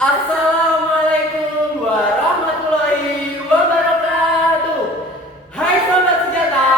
Assalamualaikum warahmatullahi wabarakatuh. Hai Sobat Senjata,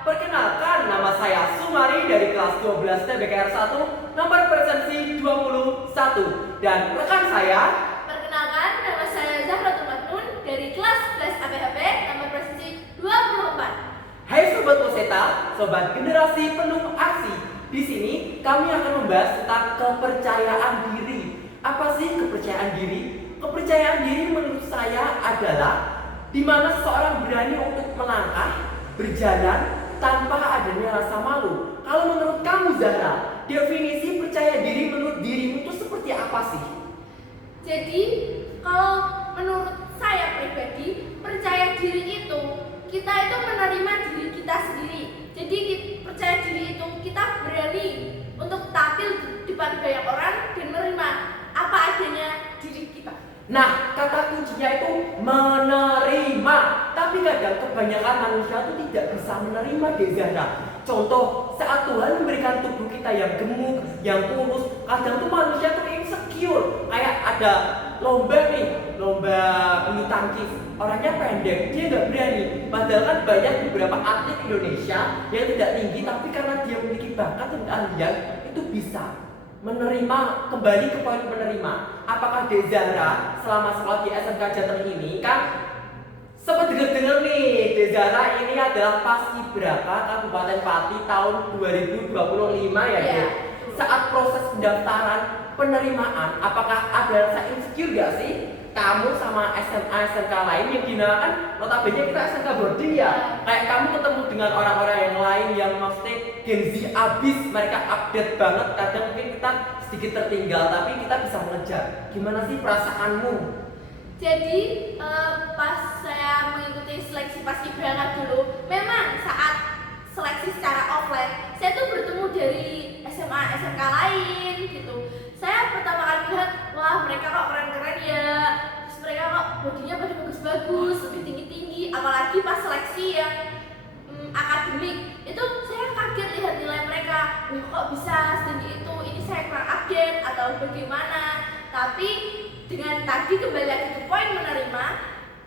perkenalkan nama saya Sumari dari kelas 12 TBKR 1 nomor presensi 21. Dan rekan saya, Perkenalkan, nama saya Zahratul Maknun dari kelas 11 APHP nomor presensi 24. hai Sobat Poseta, Sobat Generasi Penuh Aksi. Di sini kami akan membahas tentang kepercayaan diri. Apa sih kepercayaan diri? Kepercayaan diri menurut saya adalah di mana seseorang berani untuk melangkah, berjalan tanpa adanya rasa malu. Kalau menurut kamu Zahra, definisi percaya diri menurut dirimu itu seperti apa sih? Jadi, kalau menurut saya pribadi, percaya diri itu kita itu menerima diri kita sendiri. Jadi, percaya diri itu kita berani untuk tampil di depan banyak orang dan menerima apa adanya diri kita. Nah, kata kuncinya itu menerima. Tapi kadang kebanyakan manusia itu tidak bisa menerima deh Zahra. Contoh, saat Tuhan memberikan tubuh kita yang gemuk, yang kurus, kadang tuh manusia tuh insecure. Kayak ada lomba nih, lomba bulu tangkis. Orangnya pendek, dia nggak berani. Padahal kan banyak beberapa atlet Indonesia yang tidak tinggi, tapi karena dia memiliki bakat dan keahlian, itu bisa menerima. Kembali ke poin menerima. Apakah Zahra selama sekolah di SMK Jateng ini kan sempat dengar nih, Zahra ini adalah Paskibraka Kabupaten Pati tahun 2025 ya, Iya. Saat proses pendaftaran penerimaan, apakah ada rasa insecure gak sih? Kamu sama SMA SMK lain yang dinamakan notabene kita SMK boarding ya. Kayak kamu ketemu dengan orang-orang yang lain yang maksudnya Gen Z abis, mereka update banget. Kadang mungkin kita sedikit tertinggal, tapi kita bisa mengejar. Gimana sih perasaanmu? Jadi, pas saya mengikuti seleksi Paskibraka dulu, memang saat seleksi secara offline, saya tuh bertemu dari SMA SMK lain gitu. Saya pertama kali lihat, wah mereka kok keren-keren ya, terus mereka kok bodinya pada bagus-bagus, lebih tinggi-tinggi. Apalagi pas seleksi yang akademik, itu saya kaget lihat nilai mereka. Wah kok bisa setinggi itu, ini saya kurang update atau bagaimana. Tapi dengan tadi kembali lagi ke poin menerima,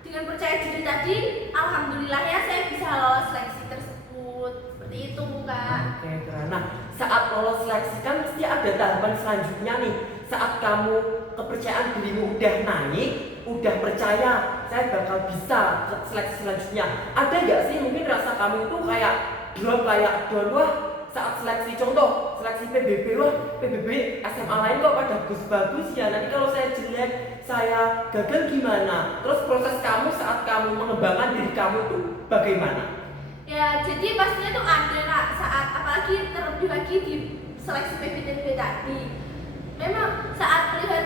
dengan percaya diri tadi, alhamdulillah ya saya bisa lolos seleksi tersebut. Seperti itu bukan? Oke, keren. Nah, saat lolos seleksi kan mesti ada tahapan selanjutnya nih. Saat kamu kepercayaan dirimu udah naik, udah percaya saya bakal bisa ke seleksi selanjutnya. Ada nggak sih mungkin rasa kamu itu kayak down wah saat seleksi, contoh seleksi PBB, wah PBB SMA lain kok pada bagus-bagus ya, nanti kalau saya jelek, saya gagal gimana? Terus proses kamu saat kamu mengembangkan diri kamu itu bagaimana? Ya, jadi pastinya tuh ada Kak, saat apalagi terlebih lagi di seleksi PBB tadi. Memang saat melihat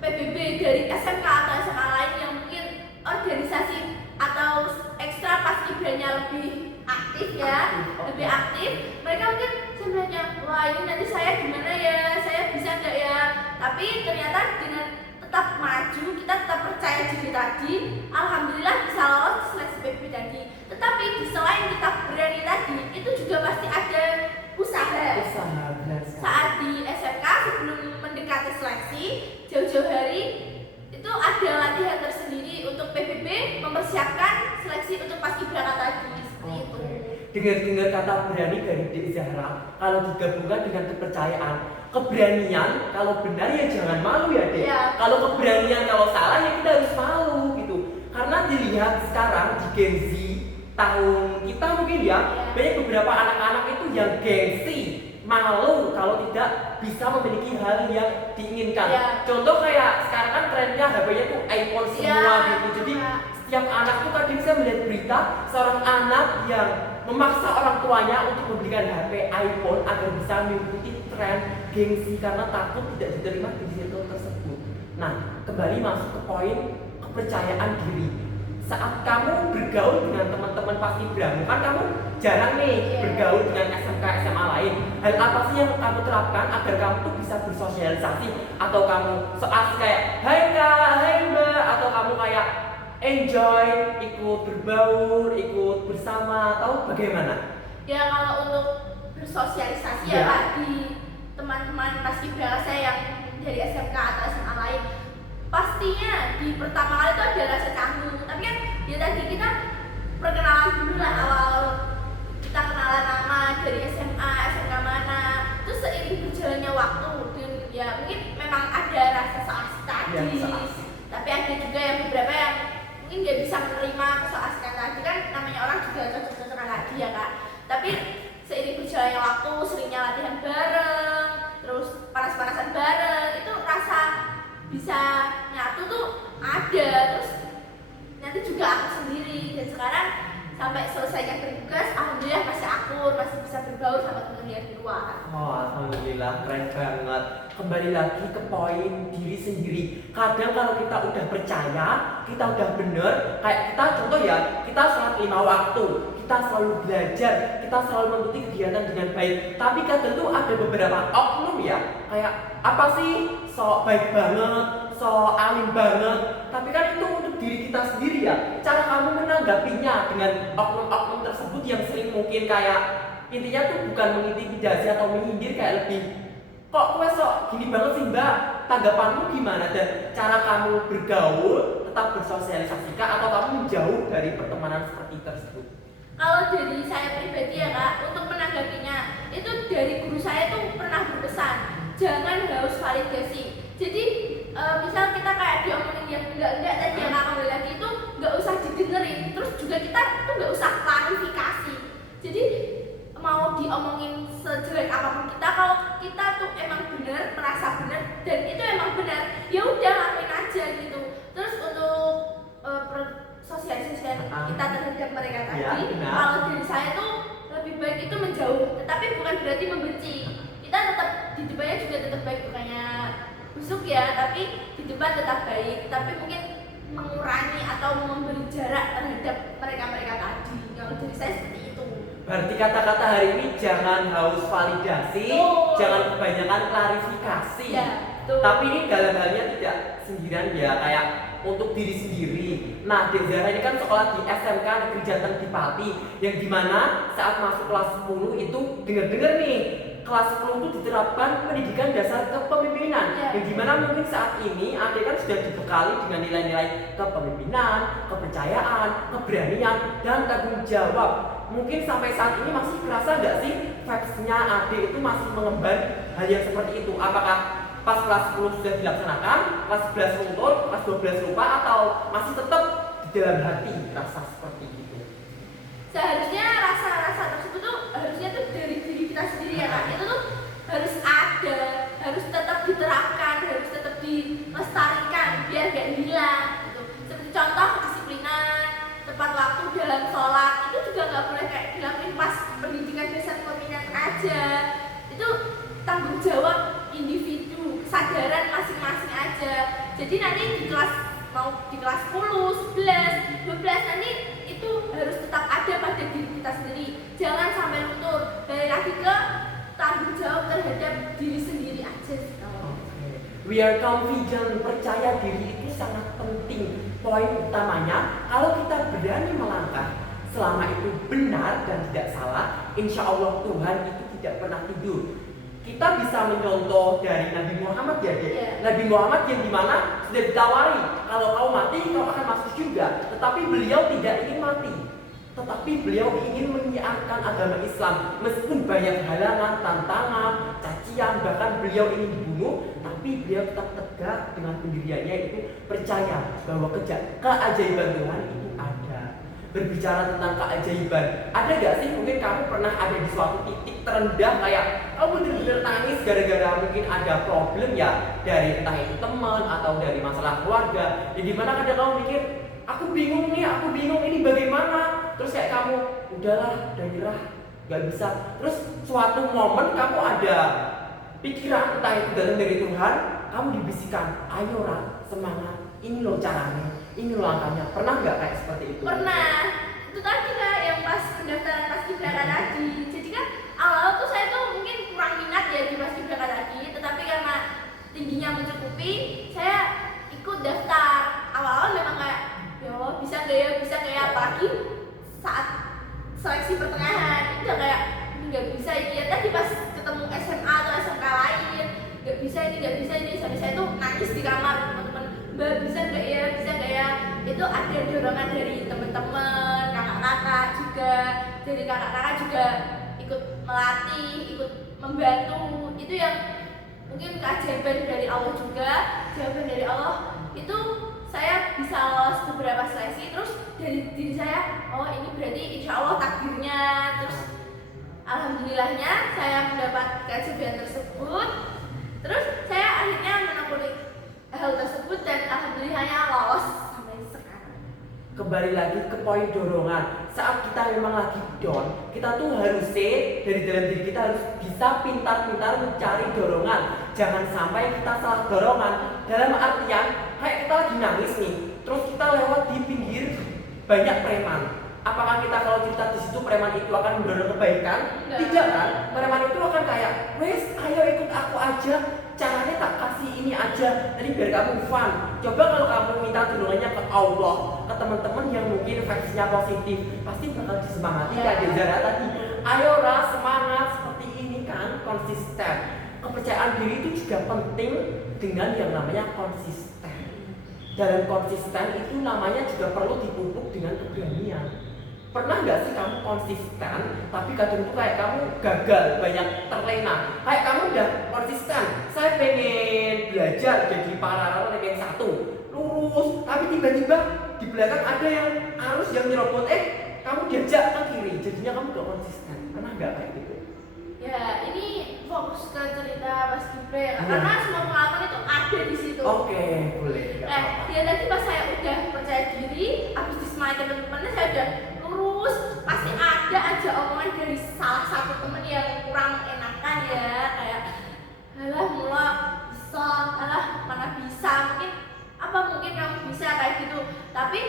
PBB dari SMK atau SMA lain yang mungkin organisasi atau ekstra paskibranya lebih aktif ya, lebih aktif, mereka mungkin sebenarnya, wah ini nanti saya gimana ya, saya bisa nggak ya? Tapi ternyata dengan tetap maju, kita tetap percaya diri tadi, alhamdulillah bisa lolos seleksi PBB tadi. Tetapi di selain kita berani tadi, itu juga pasti ada usaha. Benar sekali. Saat di SMK sebelum mendekati seleksi, jauh-jauh hari itu ada latihan tersendiri untuk PBB mempersiapkan seleksi untuk Paskibraka tadi. Seperti itu. Dengar-dengar kata berani dari Dek Zahra, kalau digabungkan dengan kepercayaan, keberanian kalau benar ya jangan malu ya Dek. Iya. Kalau keberanian kalau salah ya kita harus malu gitu. Karena dilihat sekarang di Gen Z tahun kita mungkin ya, banyak beberapa anak-anak itu yang gengsi, malu kalau tidak bisa memiliki hal yang diinginkan. Ya. Contoh kayak sekarang kan trennya HP-nya tuh iPhone semua Ya. gitu. Jadi setiap anak tuh kadang saya melihat berita seorang anak yang memaksa orang tuanya untuk membelikan HP iPhone agar bisa mengikuti tren gengsi karena takut tidak diterima di situ tersebut. Nah, kembali masuk ke poin kepercayaan diri. Saat kamu bergaul dengan teman-teman Paskibraka, kan kamu jarang nih bergaul dengan SMK SMA lain. Hal apa sih yang kamu terapkan agar kamu tuh bisa bersosialisasi? Atau kamu so asik kayak hai kak, hai mbak, atau kamu kayak enjoy, ikut berbaur, ikut bersama, atau bagaimana? Ya kalau untuk bersosialisasi ya Pak di teman-teman Paskibraka saya yang dari SMK atau SMA lain, pastinya di pertama kali itu ada rasa canggung, tapi kan ya tadi kita perkenalan dulu lah, awal kita kenalan nama dari SMA, SMK mana, terus seiring berjalannya waktu dan ya mungkin memang ada rasa seasik tadi, tapi ada juga yang beberapa yang mungkin nggak bisa menerima keseasikan tadi, kan namanya orang juga cocok-cocokan lagi ya kak. Tapi seiring berjalannya waktu, seringnya latihan bareng, terus panas-panasan bareng, itu rasa bisa nyatu tuh ada. Terus nanti juga aku sendiri, dan sekarang sampai selesainya bertugas, alhamdulillah masih akur, masih bisa berbaur sama teman yang di luar. Oh, alhamdulillah, keren banget. Kembali lagi ke poin diri sendiri. Kadang kalau kita udah percaya, kita udah bener, kayak kita contoh ya, kita sholat 5 waktu, kita selalu belajar, kita selalu mengikuti kegiatan dengan baik. Tapi kadang tuh ada beberapa oknum ya, kayak apa sih, sok baik banget, sok alim banget, tapi kan itu untuk diri kita sendiri ya. Cara kamu menanggapinya dengan oknum-oknum tersebut yang sering mungkin kayak intinya tuh bukan mengintimidasi atau menyindir, kayak lebih kok kowe sok gini banget sih mbak, tanggapanmu gimana, dan cara kamu bergaul tetap bersosialisasi kah atau kamu menjauh dari pertemanan seperti tersebut? Kalau dari saya pribadi ya kak, untuk menanggapinya itu dari guru saya tuh pernah berpesan, jangan haus validasi. Jadi misal kita kayak diomongin yang enggak tadi yang kak kembali lagi itu nggak usah didengerin, terus juga kita tuh nggak usah klarifikasi. Jadi mau diomongin sejelek apapun kita, kalau kita tuh emang benar, merasa benar dan itu emang benar, ya udah lakuin aja gitu. Terus untuk sosialisasi kita terhadap mereka tadi, ya, kalau dari saya tuh lebih baik itu menjauh, tetapi bukan berarti membenci. Kita tetap di depannya juga tetap baik, bukannya busuk ya, tapi di depan tetap baik, tapi mungkin mengurangi atau memberi jarak terhadap mereka-mereka tadi. Kalau dari saya seperti itu. Berarti kata-kata hari ini jangan haus validasi, jangan kebanyakan klarifikasi. Ya, tapi ini dalam halnya tidak sendirian ya, kayak untuk diri sendiri. Nah, Dezara ini kan sekolah di SMK Negeri Jateng di Pati, yang dimana saat masuk kelas 10 itu dengar-dengar nih, kelas 10 itu diterapkan pendidikan dasar kepemimpinan, yang dimana mungkin saat ini adik kan sudah dibekali dengan nilai-nilai kepemimpinan, kepercayaan, keberanian, dan tanggung jawab. Mungkin sampai saat ini masih kerasa nggak sih vibes-nya adik itu masih mengemban hal yang seperti itu? Apakah pas kelas 10 sudah dilaksanakan, kelas 11 luntur, kelas 12 lupa, atau masih tetap di dalam hati rasa seperti itu? Seharusnya rasa-rasa tersebut tuh harusnya tuh dari diri kita sendiri ya kak. Itu tuh harus ada, harus tetap diterapkan, harus tetap dilestarikan biar gak hilang gitu. Seperti contoh kedisiplinan, tepat waktu dalam sholat, itu juga nggak boleh kayak dilakuin pas pendidikan dasar kepemimpinan aja. Itu tanggung jawab individu, kesadaran masing-masing aja. Jadi nanti di kelas, mau di kelas 10, 11, 12 nanti itu harus tetap ada pada diri kita sendiri. Jangan sampai luntur. Balik lagi ke tanggung jawab terhadap diri sendiri aja sih. We are confident, percaya diri itu sangat penting. Poin utamanya, kalau kita berani melangkah, selama itu benar dan tidak salah, insya Allah Tuhan itu tidak pernah tidur. Kita bisa menyontoh dari Nabi Muhammad ya, Nabi Muhammad yang dimana sudah ditawari, kalau kau mati kau akan masuk surga, tetapi beliau tidak ingin mati. Tetapi beliau ingin menyiarkan agama Islam, meskipun banyak halangan, tantangan, cacian, bahkan beliau ingin dibunuh, tapi beliau tetap tegak dengan pendiriannya, itu percaya bahwa keajaiban Tuhan itu ada. Berbicara tentang keajaiban, ada gak sih mungkin kamu pernah ada di suatu titik terendah, kayak kamu benar-benar nangis gara-gara mungkin ada problem ya, dari entah itu teman atau dari masalah keluarga, ya dimana kadang kamu mikir, aku bingung ini bagaimana. Terus kayak kamu, udahlah, udah nyerah, gak bisa. Terus suatu momen kamu ada pikiran entah itu datang dari Tuhan, kamu dibisikkan, ayo Ra, semangat, ini loh caranya, ini loh langkahnya. Pernah gak kayak seperti itu? Pernah. Itu tadi kak yang pas pendaftaran paskibraka tadi. Jadi kan awal tuh saya tuh mungkin kurang minat ya di paskibraka tadi, tetapi karena tingginya mencukupi, saya ikut daftar. Awal-awal memang kayak, yo bisa gak ya, apalagi saat seleksi pertengahan itu udah kayak nggak bisa ini ya. Tadi pas ketemu SMA atau SMK lain, nggak bisa ini, sampai saya tuh nangis di kamar teman-teman, Mbak bisa nggak ya, itu ada dorongan dari teman-teman, kakak-kakak juga, dari kakak-kakak juga ikut melatih, ikut membantu. Itu yang mungkin keajaiban dari Allah juga, jawaban dari Allah. Itu saya bisa lolos beberapa seleksi, terus dari diri saya, oh ini berarti insya Allah takdirnya. Terus alhamdulillahnya saya mendapat keajaiban tersebut. Terus saya akhirnya menekuni hal tersebut dan alhamdulillahnya lolos sampai sekarang. Kembali lagi ke poin dorongan. Saat kita memang lagi down, kita tuh harus dari dalam diri kita harus bisa pintar-pintar mencari dorongan. Jangan sampai kita salah dorongan. Dalam artian kayak kita lagi nangis nih, terus kita lewat di pinggir banyak preman. Apakah kita kalau cerita di situ preman itu akan mendorong kebaikan? Enggak. Tidak kan? Preman itu akan kayak, wes ayo ikut aku aja. Caranya tak kasih ini aja, nanti biar kamu fun. Coba kalau kamu minta dorongannya ke Allah, ke teman-teman yang mungkin vibes-nya positif, pasti bakal disemangati kayak Dezara tadi. Ayo Ra, semangat seperti ini kan, konsisten. Kepercayaan diri itu juga penting dengan yang namanya konsisten. Dalam konsisten itu namanya juga perlu dipupuk dengan keberanian. Pernah nggak sih kamu konsisten, tapi kadang itu kayak kamu gagal, banyak terlena. Kayak kamu udah konsisten, saya pengen belajar jadi paralel ranking 1, lurus, tapi tiba-tiba di belakang ada yang arus yang nyerobot, kamu diajak ke kiri, jadinya kamu gak konsisten. Pernah nggak kayak gitu? Ya ini fokus ke cerita Mas Gibre ya, karena semua pengalaman itu ada di situ. Oke, boleh. Ya tadi pas saya udah percaya diri, habis disemangati teman-temannya, saya udah lurus, pasti ada aja omongan dari salah satu temen yang kurang enakan ya, kayak alah mula bisa, alah mana bisa, mungkin kamu bisa kayak gitu. Tapi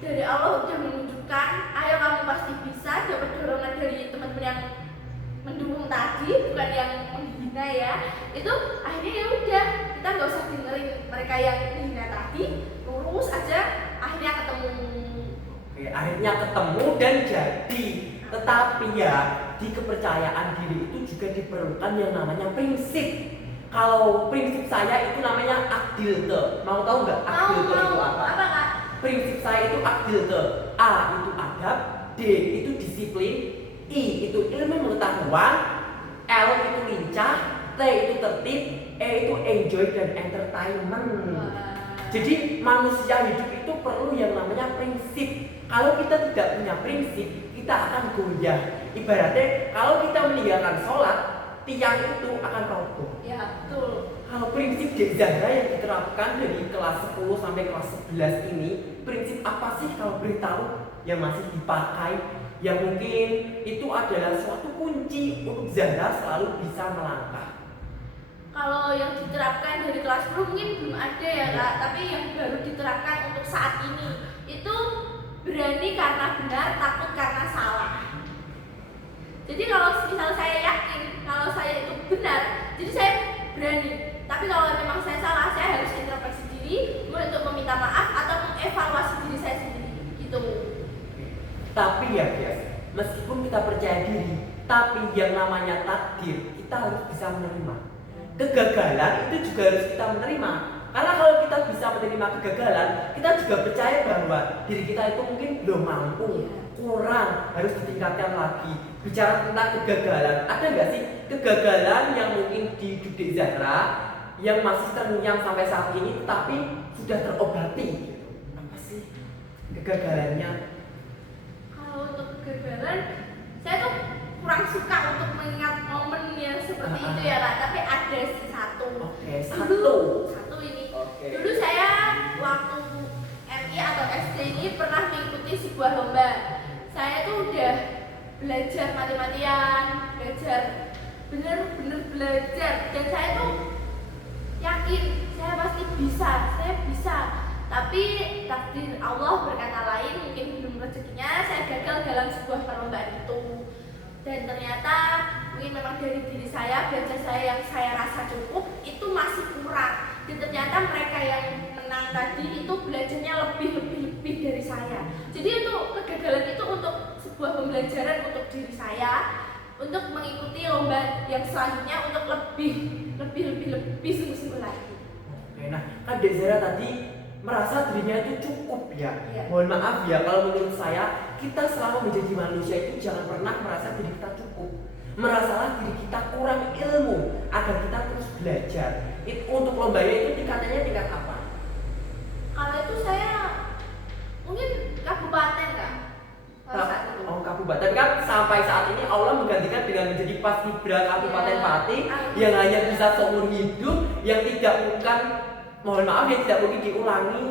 dari Allah udah menunjukkan, ayo kamu pasti bisa. Dapat dorongan dari teman-teman yang mendukung tadi, bukan yang menghina ya. Itu akhirnya ya udah, kita nggak usah dengerin mereka yang menghina tadi, lurus aja, akhirnya ketemu. Oke, akhirnya ketemu dan jadi. Tetapi ya, di kepercayaan diri itu juga diperlukan yang namanya prinsip. Kalau prinsip saya itu namanya akdilte. Mau tahu nggak akdilte itu apa? Apa Kak? Prinsip saya itu akdilte. A itu adab, D itu disiplin, I itu ilmu pengetahuan, L itu lincah, T itu tertib, E itu enjoy dan entertainment. Jadi manusia hidup itu perlu yang namanya prinsip. Kalau kita tidak punya prinsip, kita akan goyah. Ibaratnya kalau kita meninggalkan sholat, tiang itu akan roboh. Ya betul. Kalau prinsip Dezara yang diterapkan dari kelas 10 sampai kelas 11 ini, prinsip apa sih kalau beritahu yang masih dipakai? Yang mungkin itu adalah suatu kunci untuk Zahra selalu bisa melangkah. Kalau yang diterapkan dari kelas 10 mungkin belum ada ya Kak, tapi yang baru diterapkan untuk saat ini itu berani karena benar, takut karena salah. Jadi kalau misal saya yakin kalau saya itu benar, jadi saya berani. Tapi kalau memang saya salah, saya harus introspeksi diri untuk meminta maaf atau mengevaluasi diri saya sendiri gitu. Tapi ya guys, meskipun kita percaya diri, tapi yang namanya takdir kita harus bisa menerima. Kegagalan itu juga harus kita menerima. Karena kalau kita bisa menerima kegagalan, kita juga percaya bahwa diri kita itu mungkin belum mampu, kurang, harus ditingkatkan lagi. Bicara tentang kegagalan, ada nggak sih kegagalan yang mungkin di hidup Zahra yang masih terngiang sampai saat ini, tapi sudah terobati? Apa sih kegagalannya? Kalau untuk kegagalan, saya tuh kurang suka untuk mengingat momen yang seperti itu ya Kak. Tapi ada satu. Oke, satu ini. Oke. Dulu saya waktu MI atau SD ini pernah mengikuti sebuah lomba. Saya tuh udah belajar mati-matian, belajar bener-bener belajar, dan saya tuh yakin saya pasti bisa, saya bisa. Tapi takdir Allah berkata lain, mungkin belum rezekinya, saya gagal dalam sebuah perlombaan itu. Dan ternyata mungkin memang dari diri saya, belajar saya yang saya rasa cukup itu masih kurang. Dan ternyata mereka yang menang tadi itu belajarnya lebih dari saya. Jadi untuk kegagalan itu untuk sebuah pembelajaran untuk diri saya, untuk mengikuti lomba yang selanjutnya untuk lebih sungguh-sungguh lagi. Oke, nah kan Dezara tadi merasa dirinya itu cukup ya. Iya. Mohon maaf ya, kalau menurut saya kita selama menjadi manusia itu jangan pernah merasa diri kita cukup. Merasalah diri kita kurang ilmu agar kita terus belajar. Untuk lombanya itu tingkatannya tingkat apa? Kalau itu saya mungkin kabupaten Kak. Kalau saat itu. Oh, kabupaten kan sampai saat ini Allah menggantikan dengan menjadi Paskibra Kabupaten Iya. Pati yang hanya bisa seumur hidup, yang tidak bukan, mohon maaf ya, tidak mungkin diulangi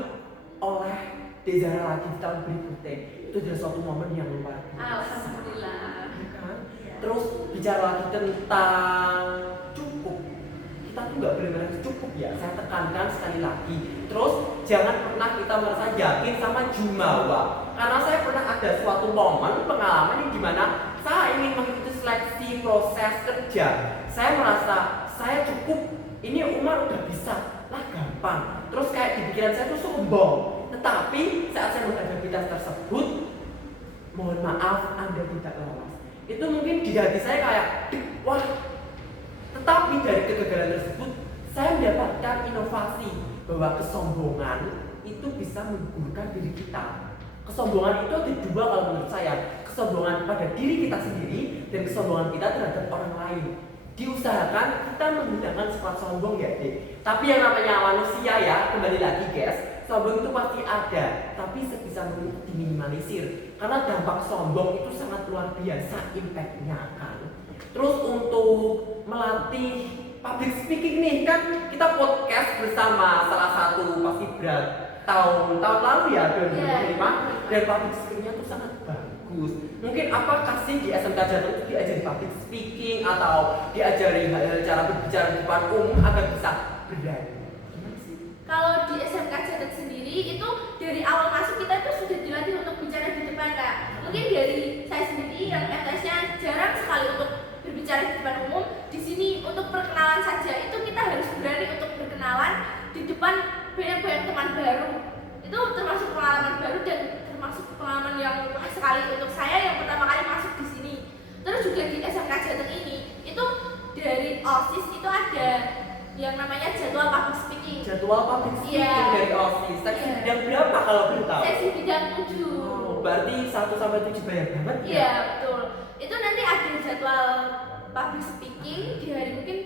oleh Dezara lagi di tahun berikutnya. Itu adalah suatu momen yang luar biasa. Alhamdulillah. Ya kan? Iya. Terus bicara lagi tentang cukup, kita tuh nggak benar-benar cukup ya. Saya tekankan sekali lagi. Terus jangan pernah kita merasa yakin sama jumawa. Karena saya pernah ada suatu momen pengalaman yang dimana saya ingin mengikuti seleksi proses kerja. Saya merasa saya cukup. Ini Umar udah bisa lah, gampang. Terus kayak di pikiran saya tuh sombong. Tetapi saat saya menghadapi tes tersebut, mohon maaf Anda tidak lolos. Itu mungkin di hati saya kayak, wah. Tetapi dari kegagalan tersebut, saya mendapatkan inovasi bahwa kesombongan itu bisa menggugurkan diri kita. Kesombongan itu ada dua kalau menurut saya. Kesombongan pada diri kita sendiri dan kesombongan kita terhadap orang lain. Diusahakan kita menghilangkan sifat sombong ya deh. Tapi yang namanya manusia ya, kembali lagi guys, sombong itu pasti ada, tapi sebisa mungkin diminimalisir. Karena dampak sombong itu sangat luar biasa impact-nya kan. Terus untuk melatih public speaking nih, kan kita podcast bersama salah satu Paskibra tahun lalu ya 2025, dan public speaking-nya tuh sangat bagus. Mungkin apakah sih di SMK Jateng itu diajari public speaking atau diajari cara berbicara di depan umum agar bisa berani? Gimana sih? Kalau di SMK Jateng sendiri itu dari awal masuk kita itu sudah dilatih untuk bicara di depan Kak. Mungkin dari saya sendiri yang FTS-nya jarang sekali untuk berbicara di depan umum. Di sini untuk perkenalan saja itu kita harus berani untuk berkenalan di depan banyak teman baru. Itu termasuk pengalaman baru dan termasuk pengalaman yang wah sekali untuk saya yang pertama kali masuk di sini. Terus juga di SMK Jateng ini itu dari OSIS itu ada yang namanya jadwal public speaking. Jadwal public speaking Iya. dari OSIS. Seksi Iya. bidang berapa kalau boleh tahu? Seksi bidang 7. Oh, berarti 1 sampai 7 banyak banget ya? Iya, betul. Itu nanti ada jadwal public speaking di hari mungkin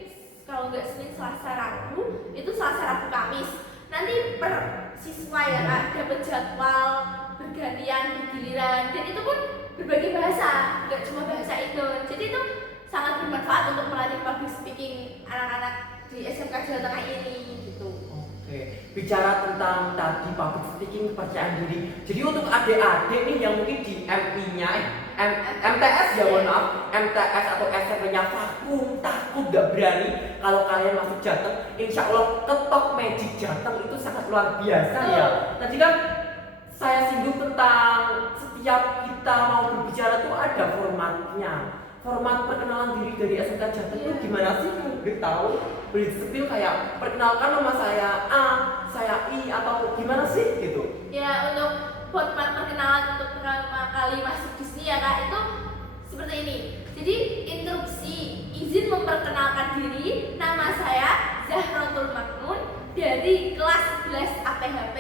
kalau nggak Senin, Selasa, Rabu, itu Selasa, Rabu, Kamis. Nanti per siswa ya Kak dapat jadwal bergantian, bergiliran, dan itu pun berbagai bahasa, nggak cuma bahasa Indo. Jadi itu sangat bermanfaat untuk melatih public speaking anak-anak di SMK Jawa Tengah ini gitu. Oke, bicara tentang tadi public speaking, kepercayaan diri. Jadi untuk adik-adik nih yang mungkin di MI-nya, MTS ya mohon maaf, MTS atau SMP-nya vakum, takut, gak berani. Kalau kalian masuk Jateng, insya Allah ketok magic Jateng itu sangat luar biasa ya. Tadi kan saya singgung tentang setiap kita mau berbicara tuh ada formatnya. Format perkenalan diri dari SMK Jateng itu gimana sih? Kalau boleh tahu, boleh di-spill kayak perkenalkan nama saya A, saya I, atau gimana sih gitu? Ya untuk format perkenalan untuk pertama kali masuk di sini ya Kak itu seperti ini. Jadi instruksi, izin memperkenalkan diri, nama saya Zahratul Maknun dari kelas 11 APHP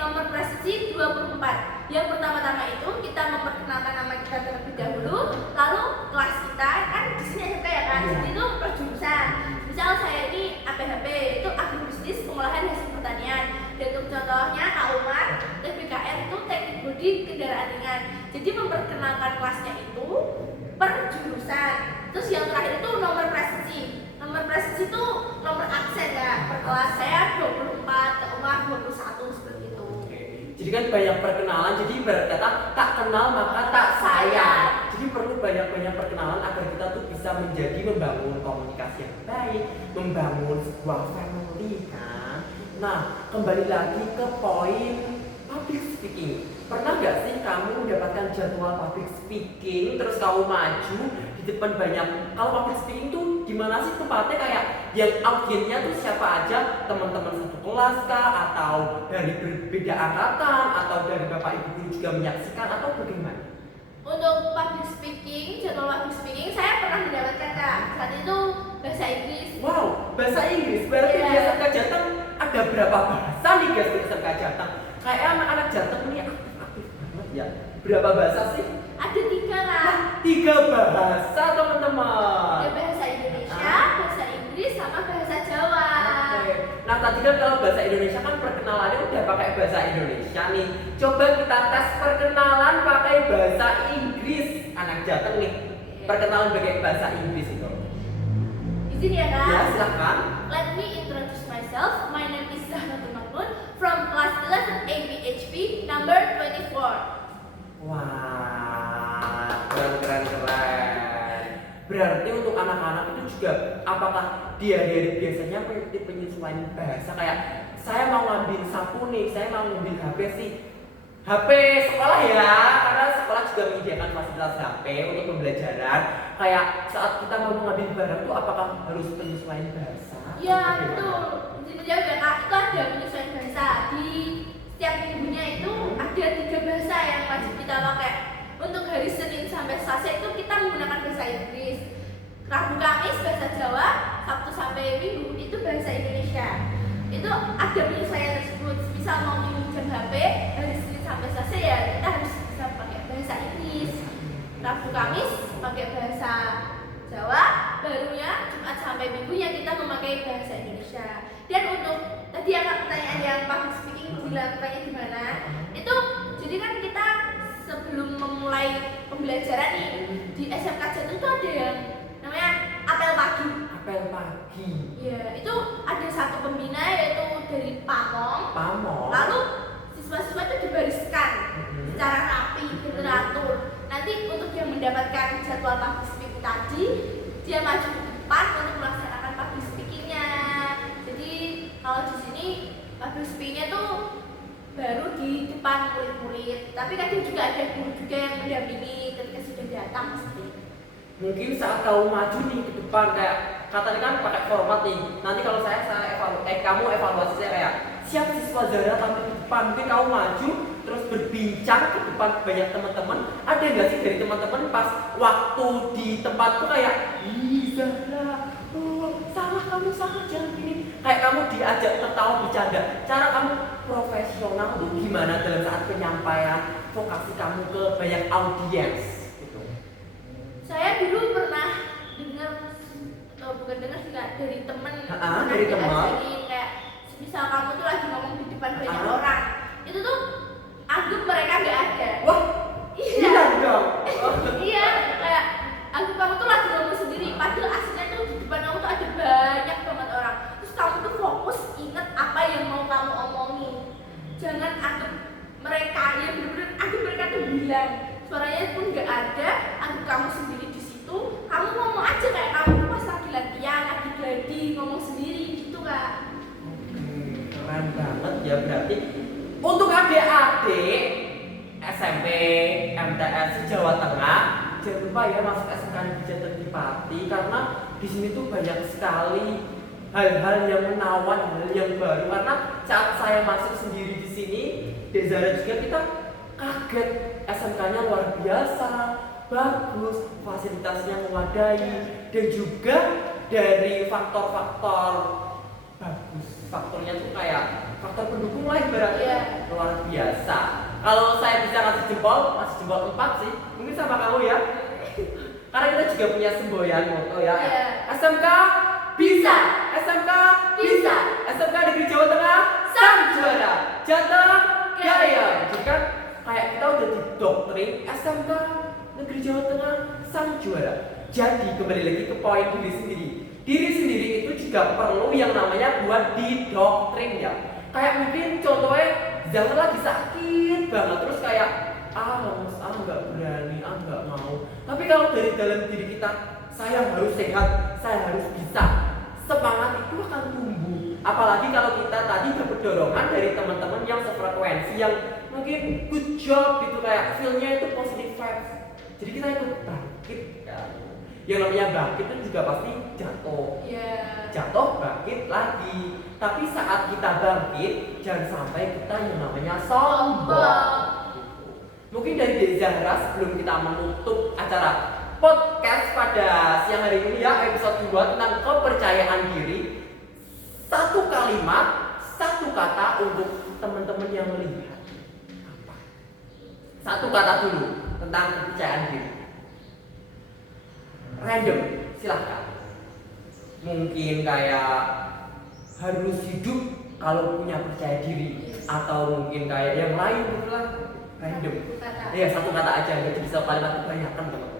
nomor presisi 24. Yang pertama-tama itu kita memperkenalkan nama kita terlebih dahulu, lalu kelas kita kan di sini SMK ya kan, jadi itu per jurusan. Misal saya ini APHP itu agribisnis pengolahan hasil pertanian, dan untuk contohnya Kak Umar TBKR itu teknik bodi kendaraan ringan. Jadi memperkenalkan kelasnya itu per jurusan. Terus yang terakhir itu nomor presisi. Nomor presisi itu nomor absen ya. Per kelas saya 24, Kak Umar 21 seperti itu. Jadi kan banyak perkenalan, jadi ibarat kata tak kenal maka tak sayang. Jadi perlu banyak-banyak perkenalan agar kita tuh bisa membangun komunikasi yang baik, membangun sebuah family kan. Nah, kembali lagi ke poin public speaking. Pernah gak sih kamu mendapatkan jadwal public speaking terus kamu maju di depan banyak? Kalau public speaking tuh gimana sih tempatnya, kayak yang audiensnya tuh siapa aja, teman-teman satu kelas kah, atau dari berbeda angkatan, atau dari bapak ibu guru juga menyaksikan, atau bagaimana? Untuk public speaking, jadwal public speaking saya pernah mendapatkan Kak. Saat itu bahasa Inggris. Wow, bahasa Inggris. Berarti di SMK Jateng ada berapa bahasa nih guys di SMK Jateng? Kayak anak-anak Jateng ini aktif banget ya. Berapa bahasa sih? Ada 3 lah. 3 bahasa teman-teman. Ada bahasa Indonesia, bahasa Inggris, sama bahasa Jawa. Oke. Nah tadi kan kalau bahasa Indonesia kan perkenalannya udah pakai bahasa Indonesia nih. Coba kita tes perkenalan pakai bahasa Inggris. Anak Jateng nih. Perkenalan pakai bahasa Inggris itu. Izin ya kak? Ya silakan. Let me introduce myself. My name is Zahratul Makmun from class 11 ABHP number 24. Wah, keren. Berarti untuk anak-anak itu juga apakah dia dari biasanya penyesuaian bahasa kayak saya mau ngambil sapu nih, saya mau ngambil HP sih. HP sekolah ya, karena sekolah juga menyediakan fasilitas HP untuk pembelajaran. Kayak saat kita mau mengambil barang itu apakah harus penyesuaian bahasa? Ya betul. Izin menjawab ya kak. Itu ada penyesuaian bahasa di setiap minggunya itu ada 3 bahasa yang wajib kita pakai. Untuk hari Senin sampai Selasa itu kita menggunakan bahasa Inggris. Rabu Kamis bahasa Jawa, Sabtu sampai Minggu itu bahasa Indonesia. Itu ada penyesuaian tersebut. Misal mau minjem HP hari Senin sampai Selasa ya kita harus bisa pakai bahasa Inggris. Rabu Kamis pakai bahasa Jawa, barunya Jumat sampai Minggunya kita memakai bahasa Indonesia. Dan untuk tadi ada pertanyaan yang public speaking dilakukannya gimana? Itu jadi kan kita sebelum memulai pembelajaran nih di SMK Jateng itu ada yang namanya apel pagi. Apel pagi. Ya, itu ada satu pembina yaitu dari Pamong. Lalu siswa-siswa itu dibariskan secara rapi, teratur. Nanti untuk yang mendapatkan jadwal public speaking tadi, dia maju ke depan untuk melaksanakan public speakingnya. Jadi kalau di sini public speakingnya tuh baru di depan murid-murid, tapi kadang juga ada guru juga yang mendampingi ketika sudah datang seperti itu. Mungkin saat kamu maju nih ke depan kayak katanya kan pakai format nih. Nanti kalau kamu evaluasi saya kayak siap siswa Zahra tampil ke depan. Mungkin kamu maju terus berbincang ke depan banyak teman-teman. Ada nggak sih dari teman-teman pas waktu di tempat tuh kayak Zahra, kamu salah jangan gini. Kayak kamu diajak tertawa bercanda. Cara kamu profesional tuh gimana dalam saat penyampaian vokasi kamu ke banyak audiens gitu. Saya dulu pernah dengar atau bukan dengar sih kak, dari temen Dari teman kayak misal kamu tuh lagi ngomong di depan banyak orang, itu tuh anggap mereka nggak ada. Wah, iya dong. iya, kayak anggap kamu tuh lagi ngomong sendiri, padahal aslinya tuh di depan kamu tuh ada banyak banget orang. Terus kamu tuh fokus inget apa yang mau kamu omongin. Jangan anggap mereka, ya bener-bener anggap mereka tuh bilang suaranya pun nggak ada, anggap kamu sendiri di situ. Kamu ngomong aja kayak kamu tuh pas lagi latihan, lagi gladi, ngomong sendiri gitu kak. Keren banget ya berarti untuk adik-adik SMP, MTS Jawa Tengah jangan lupa ya masuk SMK Negeri Jateng Dipati karena di sini tuh banyak sekali hal-hal yang menawan, hal yang baru. Karena saat saya masuk sendiri di sini, di Zahra juga kita kaget, SMK-nya luar biasa, bagus, fasilitasnya memadai, dan juga dari faktor-faktor bagus, faktornya tuh kayak faktor pendukung lah ibaratnya luar biasa. Kalau saya bisa ngasih jempol 4 sih, mungkin sama kamu ya. Karena kita juga punya semboyan moto ya. SMK bisa, SMK bisa, SMK Negeri Jawa Tengah sang juara, Jateng Jaya. Jadi kan kayak kita udah didoktrin SMK Negeri Jawa Tengah sang juara. Jadi kembali lagi ke poin diri sendiri. Diri sendiri itu juga perlu yang namanya buat didoktrin ya. Kayak mungkin contohnya Zahra lagi sakit banget terus kayak lemes, nggak berani, nggak mau. Tapi kalau dari dalam diri kita, saya harus sehat, saya harus bisa. Semangat itu akan tumbuh. Apalagi kalau kita tadi dapat dorongan dari teman-teman yang sefrekuensi, yang mungkin good job gitu kayak feel-nya itu positive vibes. Jadi kita ikut bangkit ya. Yang namanya bangkit itu juga pasti jatuh. Jatuh, bangkit lagi. Tapi saat kita bangkit, jangan sampai kita yang namanya sombong. Mungkin dari Dede Zahra sebelum kita menutup acara podcast pada siang hari ini ya, episode 2 tentang kepercayaan diri, 1 kalimat, 1 kata untuk teman-teman yang hanya melihat. Apa? Satu kata dulu tentang kepercayaan diri. Random, silahkan. Mungkin kayak harus hidup kalau punya percaya diri, atau mungkin kayak yang lain gitulah. Random. Ya satu kata aja, nggak bisa kalimat kebanyakan teman-teman.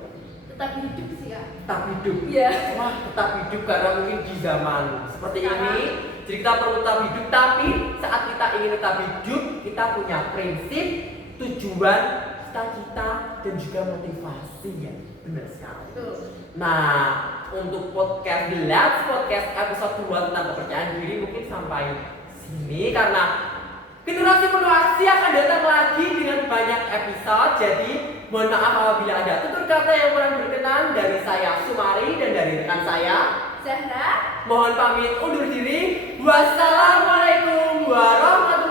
Tetap hidup sih Kak. Tetap hidup. Iya. Wah, tetap hidup karena mungkin di zaman seperti Sekarang. ini, jadi kita perlu tetap hidup. Tapi saat kita ingin tetap hidup, kita punya prinsip, tujuan, cita-cita, dan juga motivasi ya. Benar sekali. Betul. Nah, untuk podcast The Last Podcast episode 2 tentang kepercayaan diri mungkin sampai sini, karena generasi penuh aksi akan datang lagi dengan banyak episode. Jadi mohon maaf apabila ada tutur kata yang kurang berkenan dari saya Sumari dan dari rekan saya Zahra. Mohon pamit undur diri. Wassalamualaikum warahmatullahi